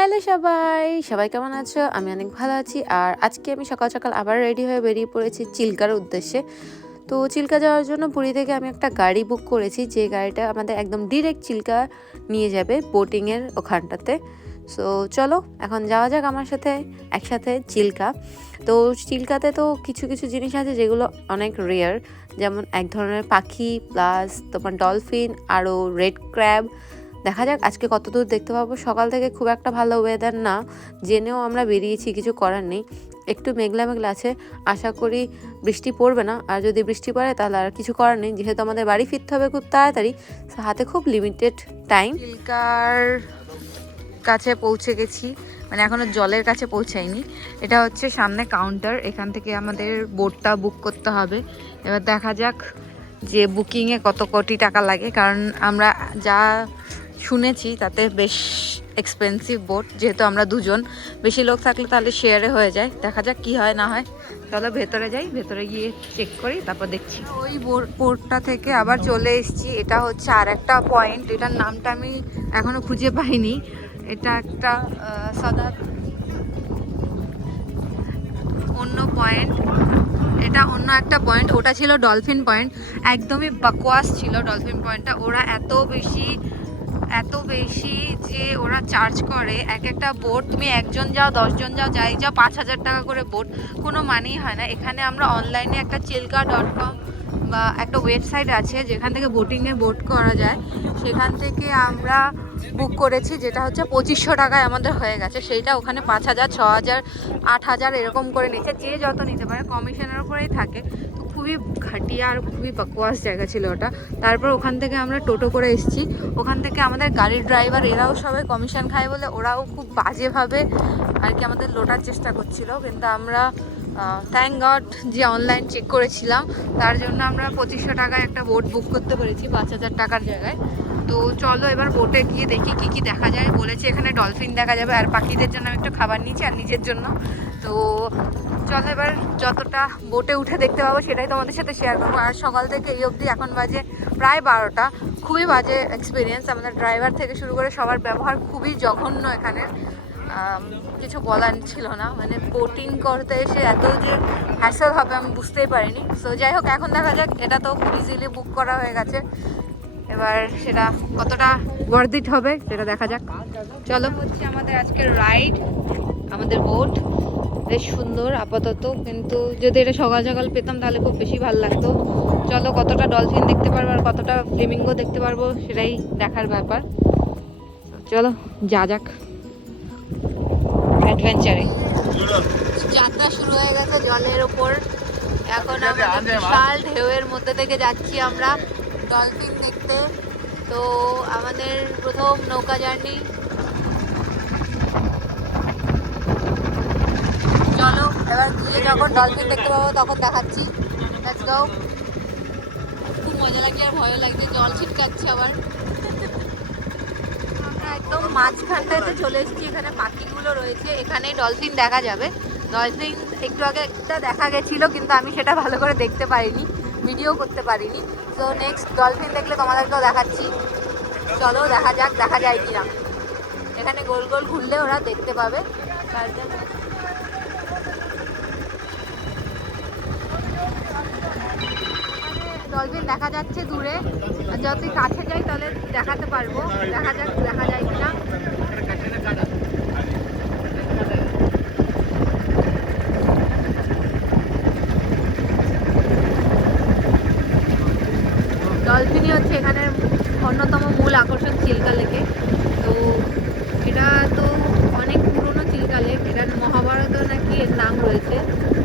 Hello সবাই, সবাই কেমন আছো? আমি অনেক ভালো আছি। আর আজকে আমি সকাল সকাল আবার রেডি হয়ে বেরিয়ে পড়েছি চিল্কার উদ্দেশ্যে। তো চিল্কা যাওয়ার জন্য পুরী থেকে আমি একটা গাড়ি বুক করেছি, যে গাড়িটা আমাদের একদম ডিরেক্ট চিল্কা নিয়ে যাবে বোটিংয়ের ওখানটাতে। সো চলো এখন যাওয়া যাক আমার সাথে একসাথে চিল্কা। তো চিল্কাতে তো কিছু কিছু জিনিস আছে যেগুলো অনেক রেয়ার, যেমন এক ধরনের পাখি প্লাস তোমার ডলফিন আরও রেড ক্র্যাব। দেখা যাক আজকে কতদূর দেখতে পাবো। সকাল থেকে খুব একটা ভালো ওয়েদার না, জেনেও আমরা বেরিয়েছি, কিছু করার নেই। একটু মেঘলা মেঘলা আছে, আশা করি বৃষ্টি পড়বে না। আর যদি বৃষ্টি পড়ে তাহলে আর কিছু করার নেই, যেহেতু আমাদের বাড়ি ফিরতে হবে খুব তাড়াতাড়ি, হাতে খুব লিমিটেড টাইম। চিল্কার কাছে পৌঁছে গেছি, মানে এখনো জলের কাছে পৌঁছাইনি। এটা হচ্ছে সামনে কাউন্টার, এখান থেকে আমাদের বোটটা বুক করতে হবে। এবার দেখা যাক যে বুকিংয়ে কত কোটি টাকা লাগে, কারণ আমরা যা শুনেছি তাতে বেশ এক্সপেন্সিভ বোট, যেহেতু আমরা দুজন, বেশি লোক থাকলে তাহলে শেয়ারে হয়ে যায়। দেখা যাক কি হয় না হয়। চলো ভেতরে যাই, ভেতরে গিয়ে চেক করি, তারপর দেখছি। ওই পোর্টটা থেকে আবার চলে এসেছি। এটা হচ্ছে আর একটা পয়েন্ট, এটার নামটা আমি এখনো খুঁজে পাইনি। এটা একটা অন্য পয়েন্ট, এটা অন্য একটা পয়েন্ট। ওটা ছিল ডলফিন পয়েন্ট, একদমই বাকওয়াস ছিল ডলফিন পয়েন্টটা। ওরা এত বেশি যে ওরা চার্জ করে এক একটা বোট, তুমি একজন যাও 10 জন যাও যাই যাও 5,000 টাকা করে বোট, কোনো মানেই হয় না। এখানে আমরা অনলাইনে একটা চিল্কা.com বা একটা ওয়েবসাইট আছে যেখান থেকে বোটিংয়ে বোট করা যায়, সেখান থেকে আমরা বুক করেছি, যেটা হচ্ছে 2500 টাকায় আমাদের হয়ে গেছে। সেইটা ওখানে 5,000, 6,000, 8,000 এরকম করে নিচ্ছে, যে যত নিতে পারে, কমিশনের উপরেই থাকে। তো খুবই ঘাটিয়া আর খুবই বাকওয়াস জায়গা ছিল ওটা। তারপর ওখান থেকে আমরা টোটো করে এসেছি। ওখান থেকে আমাদের গাড়ির ড্রাইভার এরাও সবাই কমিশন খায় বলে ওরাও খুব বাজেভাবে আর কি আমাদের লোটার চেষ্টা করছিল, কিন্তু আমরা থ্যাংক গড যে অনলাইন চেক করেছিলাম, তার জন্য আমরা 2500 টাকায় একটা বোট বুক করতে পেরেছি 5,000 টাকার জায়গায়। তো চলো এবার বোটে গিয়ে দেখি কি কি দেখা যায়। বলেছে এখানে ডলফিন দেখা যাবে, আর পাখিদের জন্য আমি একটু খাবার নিয়েছি আর নিজের জন্য। তো চলো এবার যতটা বোটে উঠে দেখতে পাবো সেটাই তোমাদের সাথে শেয়ার করবো। আর সকাল থেকে এই অবধি এখন বাজে প্রায় 12টা, খুবই বাজে এক্সপিরিয়েন্স। আমাদের ড্রাইভার থেকে শুরু করে সবার ব্যবহার খুবই জঘন্য এখানে, কিছু বলার ছিল না। মানে বোটিং করতে এসে এত যে হ্যাসেল হবে আমি বুঝতেই পারিনি। সো যাই হোক, এখন দেখা যাক। এটা তো খুব ইজিলি বুক করা হয়ে গেছে, এবার সেটা কতটা ওয়ার্থ ইট হবে সেটা দেখা যাক। চলো, হচ্ছে আমাদের আজকের রাইড, আমাদের বোট বেশ সুন্দর আপাতত, কিন্তু যদি এটা সকাল সকাল পেতাম তাহলে খুব বেশি ভালো লাগতো। চলো, কতটা ডলফিন দেখতে পারবো আর কতটা ফ্লেমিঙ্গো দেখতে পারবো সেটাই দেখার ব্যাপার। চলো যা যাক অ্যাডভেঞ্চারে। যাত্রা শুরু হয়ে গেছে জলের ওপর। এখন আমাদের বিশাল ঢেউয়ের মধ্যে থেকে যাচ্ছি আমরা ডলফিন দেখতে। তো আমাদের প্রথম নৌকা জার্নি। চলো এবার গিয়ে যখন ডলফিন দেখতে পাবো তখন দেখাচ্ছি। Let's go. খুব মজা লাগছে আর ভয় লাগছে, জল ছিটকাচ্ছে আবার। আমরা একদম মাঝখানটাতে চলে এসেছি, এখানে পাখিগুলো রয়েছে, এখানেই ডলফিন দেখা যাবে। ডলফিন একটু আগে একটা দেখা গেছিলো, কিন্তু আমি সেটা ভালো করে দেখতে পারিনি, ভিডিও করতে পারিনি। তো নেক্সট ডলফিন দেখলে তোমাদেরকেও দেখাচ্ছি। চলো দেখা যাক দেখা যায় কিনা। এখানে গোল গোল ঘুরলে ওরা দেখতে পাবে, তার জন্য ডলফিন দেখা যাচ্ছে দূরে। আর যতই কাছে যাই তাহলে দেখাতে পারবো। দেখা যাক দেখা যায় কিনা। ডলফিনই হচ্ছে এখানের অন্যতম মূল আকর্ষণ চিল্কা লেকে। তো এটা তো অনেক পুরনো চিল্কা লেক, এটার মহাভারতও নাকি এর নাম রয়েছে।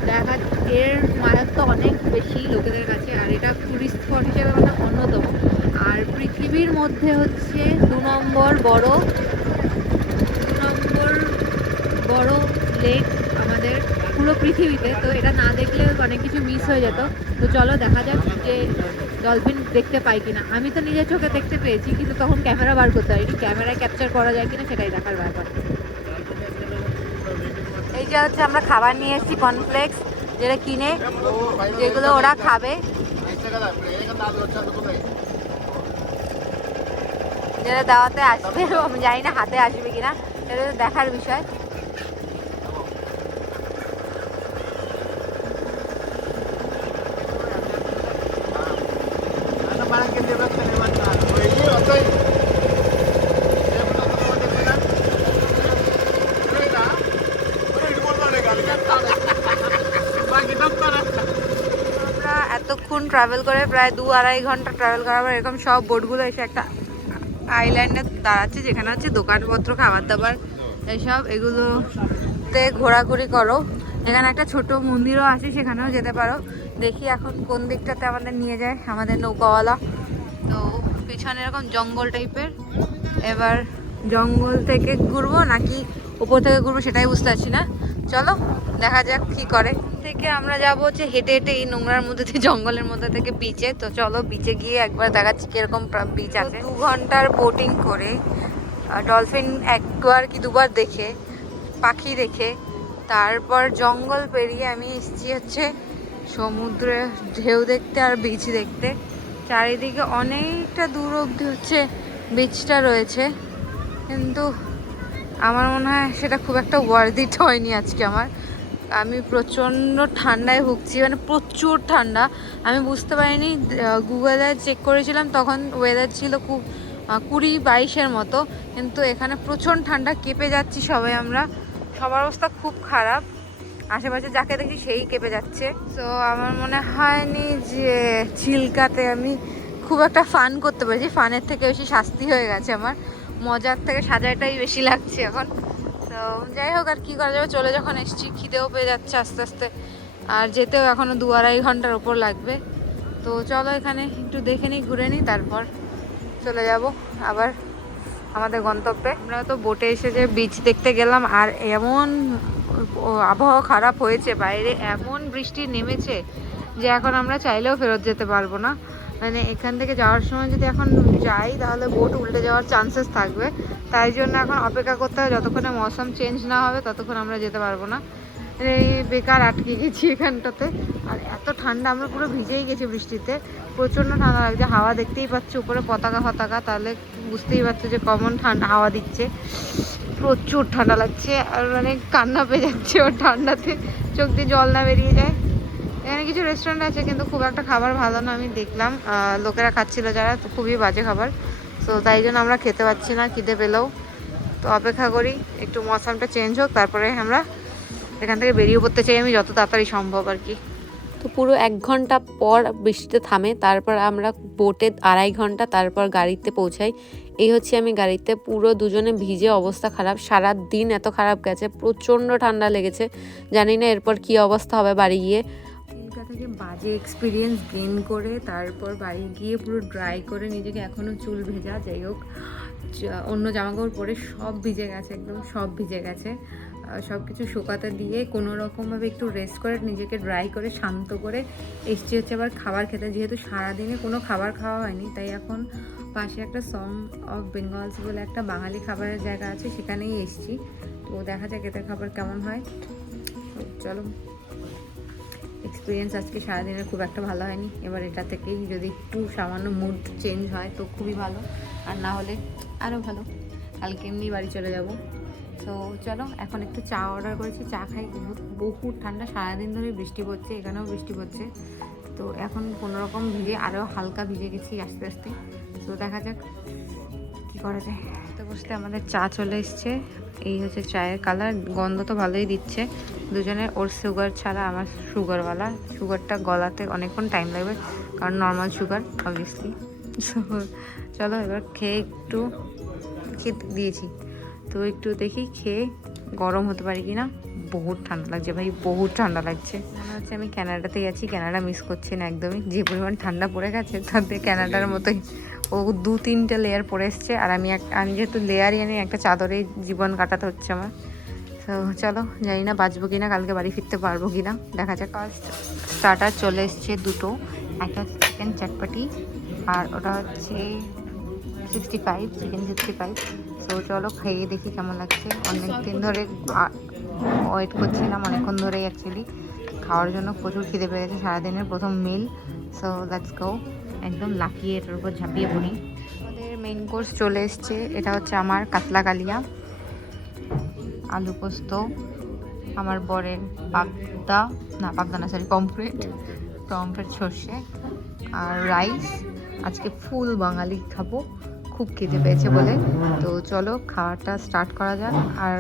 দেখা এর মাহাত্ম্য অনেক বেশি লোকেদের কাছে, আর এটা টুরিস্ট স্পট হিসেবে মানে অন্যতম। আর পৃথিবীর মধ্যে হচ্ছে 2 নম্বর বড় লেক আমাদের পুরো পৃথিবীতে। তো এটা না দেখলে অনেক কিছু মিস হয়ে যেত। তো চলো দেখা যাক যে ডলফিন দেখতে পাই কিনা। আমি তো নিজের চোখে দেখতে পেয়েছি, কিন্তু তখন ক্যামেরা বার করতে পারিনি, ক্যামেরায় ক্যাপচার করা যায় কিনা সেটাই দেখার ব্যাপার। এই যে হচ্ছে আমরা খাবার নিয়ে এসেছি, কর্নফ্লেক্স, যেটা কিনে যেগুলো ওরা খাবে, যেটা দাওয়াতে আসবে। আমি জানি না হাতে আসবে কিনা, এটা দেখার বিষয়। আমরা এতক্ষণ ট্রাভেল করে প্রায় 2-2.5 ঘন্টা ট্রাভেল করার পর এরকম সব বোটগুলো এসে একটা আইল্যান্ডে দাঁড়াচ্ছে, যেখানে হচ্ছে দোকানপত্র, খাবার দাবার এসব, এগুলোতে ঘোরাঘুরি করো। এখানে একটা ছোট মন্দিরও আছে, সেখানেও যেতে পারো। দেখি এখন কোন দিকটাতে আমাদের নিয়ে যায় আমাদের নৌকাওয়ালা। তো পিছনে এরকম জঙ্গল টাইপের, এবার জঙ্গল থেকে ঘুরবো নাকি উপর থেকে ঘুরবো সেটাই বুঝতে পারছি না। চলো দেখা যাক কি করে। থেকে আমরা যাবো হচ্ছে হেঁটে হেঁটে এই নোংরার মধ্যে থেকে, জঙ্গলের মধ্যে থেকে বিচে। তো চলো বিচে গিয়ে একবার দেখাচ্ছি কিরকম বিচ আছে। 2 ঘন্টার বোটিং করে ডলফিন একবার কি দুবার দেখে, পাখি দেখে, তারপর জঙ্গল পেরিয়ে আমি এসেছি হচ্ছে সমুদ্রে ঢেউ দেখতে আর বিচ দেখতে। চারিদিকে অনেকটা দূর অবধি হচ্ছে বিচটা রয়েছে, কিন্তু আমার মনে হয় সেটা খুব একটা ওয়ার্দিট হয়নি আজকে আমার। আমি প্রচণ্ড ঠান্ডায় ভুগছি, মানে প্রচুর ঠান্ডা। আমি বুঝতে পারিনি, গুগলে চেক করেছিলাম তখন ওয়েদার ছিল খুব 20-22-এর মতো, কিন্তু এখানে প্রচণ্ড ঠান্ডা, কেঁপে যাচ্ছি সবাই আমরা। সবার অবস্থা খুব খারাপ, আশেপাশে যাকে দেখি সেই কেঁপে যাচ্ছে। তো আমার মনে হয়নি যে চিল্কাতে আমি খুব একটা ফান করতে পেরেছি। ফানের থেকে বেশি শাস্তি হয়ে গেছে আমার, মজার থেকে সাজাটাই বেশি লাগছে এখন। তো যাই হোক, আর কী করা যাবে, চলে যখন এসেছি, খিদেও পেয়ে যাচ্ছে আস্তে আস্তে, আর যেতেও এখনও 2-2.5 ঘন্টার ওপর লাগবে। তো চলো এখানে একটু দেখে নিই, ঘুরে নিই, তারপর চলে যাব আবার আমাদের গন্তব্যে। আমরা তো বোটে এসে যে বিচ দেখতে গেলাম, আর এমন আবহাওয়া খারাপ হয়েছে, বাইরে এমন বৃষ্টি নেমেছে যে এখন আমরা চাইলেও ফেরত যেতে পারবো না। মানে এখান থেকে যাওয়ার সময় যদি এখন যাই তাহলে বোট উল্টে যাওয়ার চান্সেস থাকবে, তাই জন্য এখন অপেক্ষা করতে হবে, যতক্ষণে মৌসুম চেঞ্জ না হবে ততক্ষণ আমরা যেতে পারবো না। এই বেকার আটকে গেছি এখানটাতে। আর এত ঠান্ডা, আমরা পুরো ভিজেই গেছি বৃষ্টিতে, প্রচণ্ড ঠান্ডা লাগছে। হাওয়া দেখতেই পাচ্ছি উপরে পতাকা ফতাকা, তাহলে বুঝতেই পারছো যে কেমন ঠান্ডা হাওয়া দিচ্ছে। প্রচুর ঠান্ডা লাগছে, আর মানে কান্না পেয়ে যাচ্ছে ওর ঠান্ডাতে, চোখ দিয়ে জল না বেরিয়ে যায়। এখানে কিছু রেস্টুরেন্ট আছে, কিন্তু খুব একটা খাবার ভালো না। আমি দেখলাম লোকেরা খাচ্ছিল যারা, তো খুবই বাজে খাবার। তো তাই জন্য আমরা খেতে পাচ্ছি না, খিদে পেলেও। তো অপেক্ষা করি একটু মৌসুমটা চেঞ্জ হোক, তারপরে আমরা এখান থেকে বেরিয়ে পড়তে চাই আমি যত তাড়াতাড়ি সম্ভব আর কি। তো পুরো 1 ঘন্টা পর বৃষ্টিতে থামে, তারপর আমরা বোটে 2.5 ঘন্টা, তারপর গাড়িতে পৌঁছাই। এই হচ্ছে আমি গাড়িতে, পুরো দুজনে ভিজে অবস্থা খারাপ। সারা দিন এত খারাপ গেছে, প্রচণ্ড ঠান্ডা লেগেছে, জানি না এরপর কি অবস্থা হবে বাড়ি গিয়ে। চিল্কা থেকে বাজে এক্সপিরিয়েন্স গেইন করে তারপর বাড়ি গিয়ে পুরো ড্রাই করে নিজেকে, এখনও চুল ভেজা, যাই হোক অন্য জামাকাপড় পরে সব ভিজে গেছে, একদম সব ভিজে গেছে। সব কিছু শুকাতে দিয়ে কোনো রকমভাবে একটু রেস্ট করে নিজেকে ড্রাই করে শান্ত করে এসছি হচ্ছে আবার খাবার খেতে। যেহেতু সারাদিনে কোনো খাবার খাওয়া হয়নি, তাই এখন পাশে একটা সং অফ বেঙ্গলস বলে একটা বাঙালি খাবারের জায়গা আছে, সেখানেই এসছি। তো দেখা যাক এদের খাবার কেমন হয়। চলো, এক্সপিরিয়েন্স আজকে সারাদিনের খুব একটা ভালো হয়নি, এবার এটা থেকেই যদি একটু সামান্য মুড চেঞ্জ হয় তো খুবই ভালো, আর না হলে আরও ভালো। কালকে এমনি বাড়ি চলে যাব। তো চলো এখন একটু চা অর্ডার করেছি, চা খাই। বহু ঠান্ডা, সারাদিন ধরে বৃষ্টি পড়ছে, এখানেও বৃষ্টি পড়ছে। তো এখন কোনোরকম ভিজে, আরও হালকা ভিজে গেছি আস্তে আস্তে। তো দেখা যাক কী করা যায়। বসতে বসতে আমাদের চা চলে এসছে। এই হচ্ছে চায়ের কালার, গন্ধ তো ভালোই দিচ্ছে দুজনের। ওর সুগার ছাড়া, আমার সুগারওয়ালা। সুগারটা গলাতে অনেকক্ষণ টাইম লাগবে, কারণ নর্মাল সুগার অবভিয়াসলি। চলো এবার খেয়ে একটু দিয়েছি, তো একটু দেখি খেয়ে গরম হতে পারি কি না। বহুত ঠান্ডা লাগছে ভাই, বহুত ঠান্ডা লাগছে। মনে হচ্ছে আমি ক্যানাডাতেই আছি, ক্যানাডা মিস করছি না একদমই। যে পরিমাণ ঠান্ডা পড়ে গেছে তাতে ক্যানাডার মতোই। ও 2-3টে লেয়ার পরে এসছে, আর আমি যেহেতু লেয়ারই আনি, একটা চাদরে জীবন কাটাতে হচ্ছে আমার। তো চলো, জানি না বাঁচবো কিনা, কালকে বাড়ি ফিরতে পারবো কিনা, দেখা যাক। ফার্স্ট স্টার্টার চলে এসছে দুটো, একটা চিকেন চটপটি, আর ওটা হচ্ছে 65, চিকেন 65। তো চলো খেয়ে দেখি কেমন লাগছে। অনেক দিন ধরে ওয়েট করছিলাম, অনেকক্ষণ ধরেই অ্যাকচুয়ালি খাওয়ার জন্য। প্রচুর খিদে পেয়ে গেছে, সারাদিনের প্রথম মিল। সো লেটস গো, একদম লাফিয়ে এটার উপর ঝাঁপিয়ে পড়ি। আমাদের মেইন কোর্স চলে এসছে, এটা হচ্ছে আমার কাতলা কালিয়া। আলু পোস্ত, আমার বরের পাবদা না সরি পমফ্রেট সর্ষে, আর রাইস। আজকে ফুল বাঙালি খাবো, খুব খেতে পেয়েছে বলে। তো চলো খাওয়াটা স্টার্ট করা যাক। আর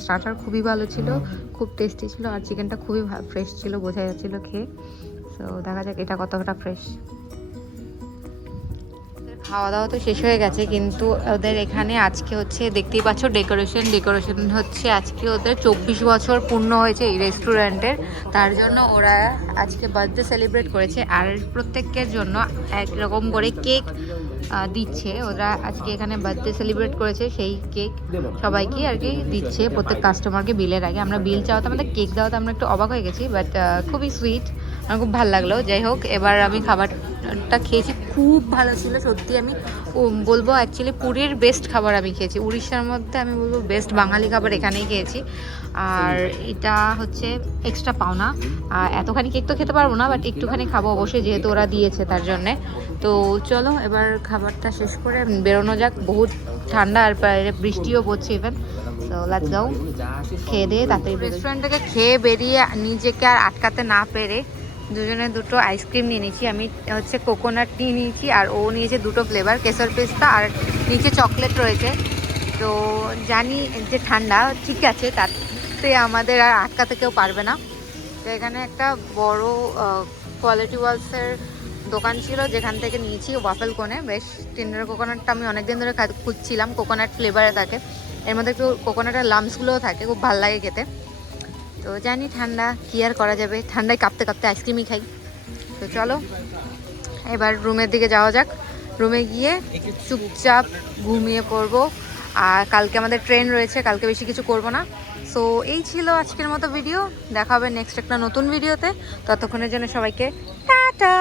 স্টার্টার খুবই ভালো ছিল, খুব টেস্টি ছিল, আর চিকেনটা খুবই ফ্রেশ ছিল, বোঝা যাচ্ছিলো খেয়ে। তো দেখা যাক এটা কতটা ফ্রেশ। খাওয়া দাওয়া তো শেষ হয়ে গেছে, কিন্তু ওদের এখানে আজকে হচ্ছে দেখতেই পাচ্ছ ডেকোরেশন হচ্ছে। আজকে ওদের 24 বছর পূর্ণ হয়েছে এই রেস্টুরেন্টের, তার জন্য ওরা আজকে বার্থডে সেলিব্রেট করেছে। আর প্রত্যেকের জন্য একরকম করে কেক দিচ্ছে। ওরা আজকে এখানে বার্থডে সেলিব্রেট করেছে, সেই কেক সবাইকে আর কি দিচ্ছে, প্রত্যেক কাস্টমারকে বিলের আগে। আমরা বিল চাওয়াতে আমাদের কেক দেওয়াতে আমরা একটু অবাক হয়ে গেছি, বাট খুবই সুইট, আমার খুব ভালো লাগলো। যাই হোক, এবার আমি খাবারটা খেয়েছি, খুব ভালো ছিল সত্যি। আমি বলবো অ্যাকচুয়ালি পুরীর বেস্ট খাবার আমি খেয়েছি, উড়িষ্যার মধ্যে আমি বলবো বেস্ট বাঙালি খাবার এখানেই খেয়েছি। আর এটা হচ্ছে এক্সট্রা পাওনা, এতখানি কেক তো খেতে পারবো না, বাট একটুখানি খাবো অবশ্যই, যেহেতু ওরা দিয়েছে তার জন্যে। তো চলো এবার খাবারটা শেষ করে বেরোনো যাক, বহুত ঠান্ডা আর বৃষ্টিও পড়ছে ইভেন। তো লেটস গো, খেয়ে দিয়ে তাড়াতাড়ি রেস্টুরেন্ট থেকে খেয়ে বেরিয়ে নিজেকে আর আটকাতে না পেরে দুজনে দুটো আইসক্রিম নিয়ে নিয়েছি। আমি হচ্ছে কোকোনাট নিয়ে নিয়েছি, আর ও নিয়েছে দুটো ফ্লেভার, কেশর পেস্তা আর নিচে চকলেট রয়েছে। তো জানি যে ঠান্ডা, ঠিক আছে, তাতে আমাদের আর আটকাতে কেউ পারবে না। তো এখানে একটা বড় কোয়ালিটি ওয়ালসের দোকান ছিল, যেখান থেকে নিয়েছি ওয়াফেল কোনে। বেশ টেন্ডার কোকোনাটটা আমি অনেকদিন ধরে খুঁজছিলাম, কোকোনাট ফ্লেভারে থাকে, এর মধ্যে একটু কোকোনাটের লামসগুলোও থাকে, খুব ভালো লাগে খেতে। তো জানি ঠান্ডা, কি আর করা যাবে, ঠান্ডায় কাঁপতে কাঁপতে আইসক্রিমই খাই। তো চলো এবার রুমের দিকে যাওয়া যাক, রুমে গিয়ে চুপচাপ ঘুমিয়ে পড়বো। আর কালকে আমাদের ট্রেন রয়েছে, কালকে বেশি কিছু করব না। সো এই ছিল আজকের মতো ভিডিও, দেখা হবে নেক্সট একটা নতুন ভিডিওতে। ততক্ষণের জন্য সবাইকে টাটা।